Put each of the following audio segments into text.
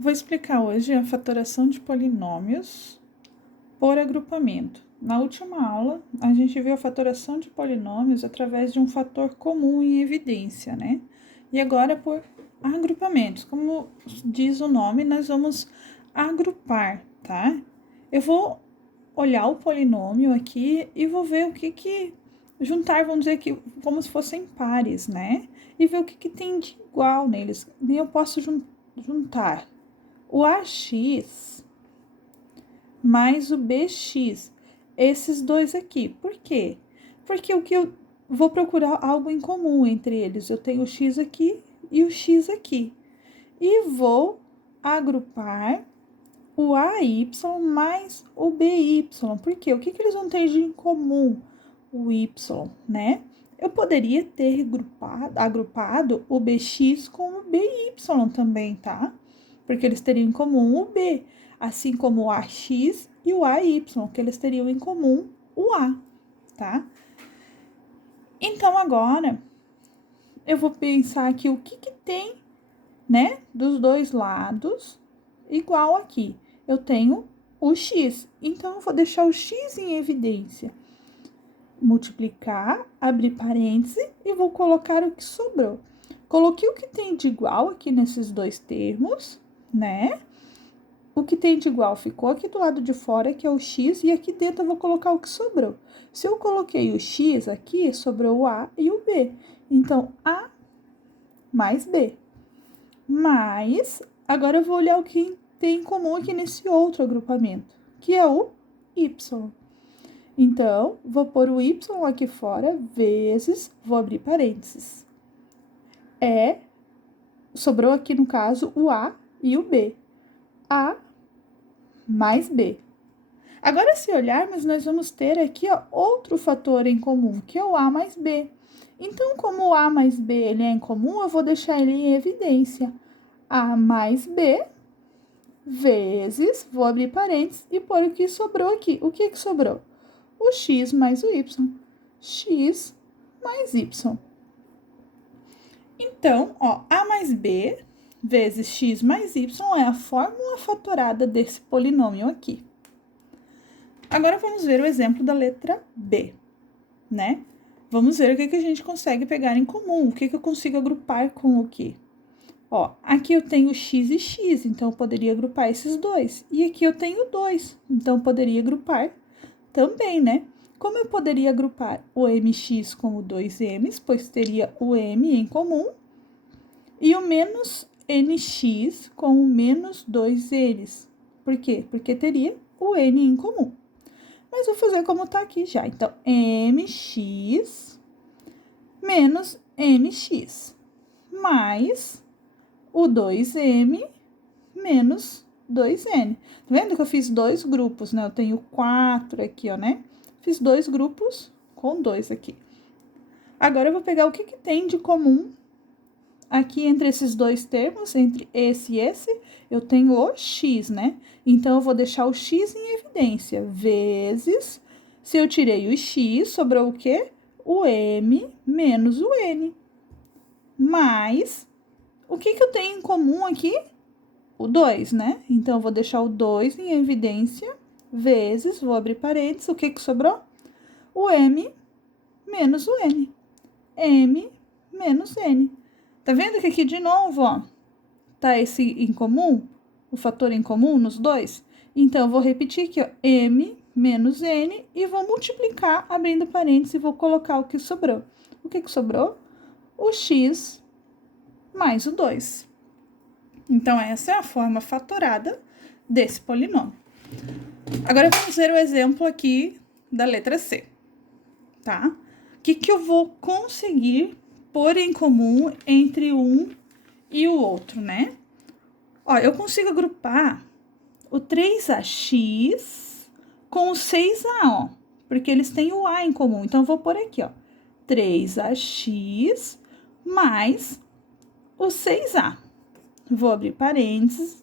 Vou explicar hoje a fatoração de polinômios por agrupamento. Na última aula, a gente viu a fatoração de polinômios através de um fator comum em evidência, né? E agora por agrupamentos. Como diz o nome, nós vamos agrupar, tá? Eu vou olhar o polinômio aqui e vou ver o que juntar, vamos dizer que como se fossem pares, né? E ver o que tem de igual neles. Nem eu posso juntar o AX mais o BX, esses dois aqui. Por quê? Porque o que eu vou procurar algo em comum entre eles. Eu tenho o X aqui e o X aqui. E vou agrupar o AY mais o BY. Por quê? O que eles vão ter de em comum? O Y, né? Eu poderia ter agrupado o BX com o BY também, tá? Porque eles teriam em comum o B, assim como o AX e o AY, que eles teriam em comum o A, tá? Então, agora, eu vou pensar aqui o que tem, né, dos dois lados, igual aqui. Eu tenho o X, então, eu vou deixar o X em evidência. Multiplicar, abrir parêntese e vou colocar o que sobrou. Coloquei o que tem de igual aqui nesses dois termos, né? O que tem de igual ficou aqui do lado de fora, que é o x, e aqui dentro eu vou colocar o que sobrou. Se eu coloquei o x aqui, sobrou o A e o B. Então, A mais B. Mas, agora eu vou olhar o que tem em comum aqui nesse outro agrupamento, que é o Y. Então, vou pôr o Y aqui fora, vezes, vou abrir parênteses. Sobrou aqui no caso o A e o B. A mais B. Agora, se olharmos, nós vamos ter aqui ó, outro fator em comum, que é o A mais B. Então, como o A mais B ele é em comum, eu vou deixar ele em evidência. A mais B vezes, vou abrir parênteses e pôr o que sobrou aqui. O que sobrou? O X mais o Y. X mais Y. Então, ó, A mais B vezes X mais Y é a fórmula fatorada desse polinômio aqui. Agora, vamos ver o exemplo da letra B, né? Vamos ver o que a gente consegue pegar em comum, o que eu consigo agrupar com o quê? Ó, aqui eu tenho x e x, então eu poderia agrupar esses dois. E aqui eu tenho 2, então eu poderia agrupar também, né? Como eu poderia agrupar o mx com o 2m's, pois teria o m em comum, e o menos nx com o menos 2n's. Por quê? Porque teria o n em comum. Mas vou fazer como tá aqui já. Então, mx menos nx mais o 2m menos 2n. Tá vendo que eu fiz dois grupos, né? Eu tenho 4 aqui, ó, né? Fiz dois grupos com 2 aqui. Agora, eu vou pegar o que tem de comum aqui entre esses dois termos, entre esse e esse, eu tenho o x, né? Então, eu vou deixar o x em evidência, vezes, se eu tirei o x, sobrou o quê? O m menos o n. Mais, o que eu tenho em comum aqui? O 2, né? Então, eu vou deixar o 2 em evidência, vezes, vou abrir parênteses, o que sobrou? O m menos o n. M menos n. Tá vendo que aqui de novo, ó, tá esse em comum, o fator em comum nos dois? Então, eu vou repetir aqui, ó, m menos n e vou multiplicar, abrindo parênteses, e vou colocar o que sobrou. O que sobrou? O x mais o 2. Então, essa é a forma fatorada desse polinômio. Agora, vamos ver o exemplo aqui da letra C, tá? O que eu vou conseguir pôr em comum entre um e o outro, né? Ó, eu consigo agrupar o 3ax com o 6a, ó, porque eles têm o a em comum. Então, eu vou pôr aqui, ó, 3ax mais o 6a. Vou abrir parênteses,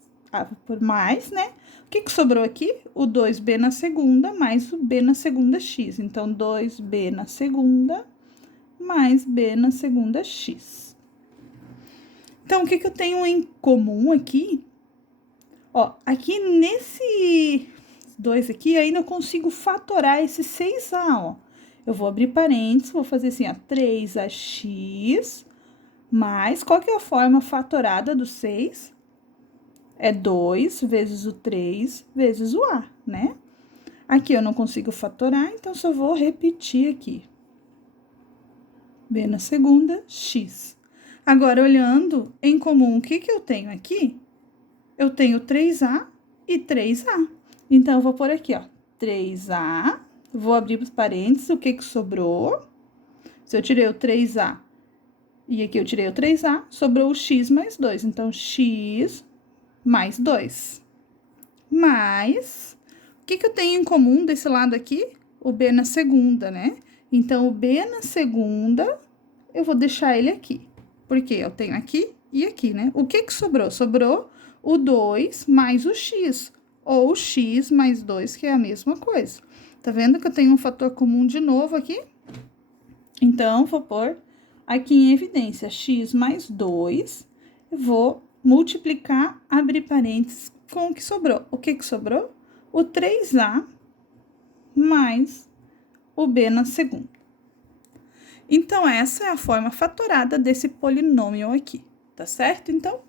por mais, né? O que sobrou aqui? O 2b na segunda mais o b na segunda x. Então, 2b na segunda mais b na segunda x. Então, o que eu tenho em comum aqui? Ó, aqui nesse 2 aqui, ainda eu consigo fatorar esse 6A, ó. Eu vou abrir parênteses, vou fazer assim, ó, 3AX mais, qual que é a forma fatorada do 6? É 2 vezes o 3 vezes o A, né? Aqui eu não consigo fatorar, então só vou repetir aqui. B na segunda, X. Agora, olhando em comum, o que que eu tenho aqui? Eu tenho 3A e 3A. Então, eu vou pôr aqui, ó, 3A, vou abrir os parênteses, o que que sobrou? Se eu tirei o 3A e aqui eu tirei o 3A, sobrou o X mais 2. Então, X mais 2. Mais, o que que eu tenho em comum desse lado aqui? O B na segunda, né? Então, o B na segunda, eu vou deixar ele aqui. Porque eu tenho aqui e aqui, né? O que que sobrou? Sobrou o 2 mais o X, ou o X mais 2, que é a mesma coisa. Tá vendo que eu tenho um fator comum de novo aqui? Então, vou pôr aqui em evidência X mais 2, vou multiplicar, abrir parênteses, com o que sobrou. O que que sobrou? O 3A mais o B na segunda. Então, essa é a forma fatorada desse polinômio aqui, tá certo? Então,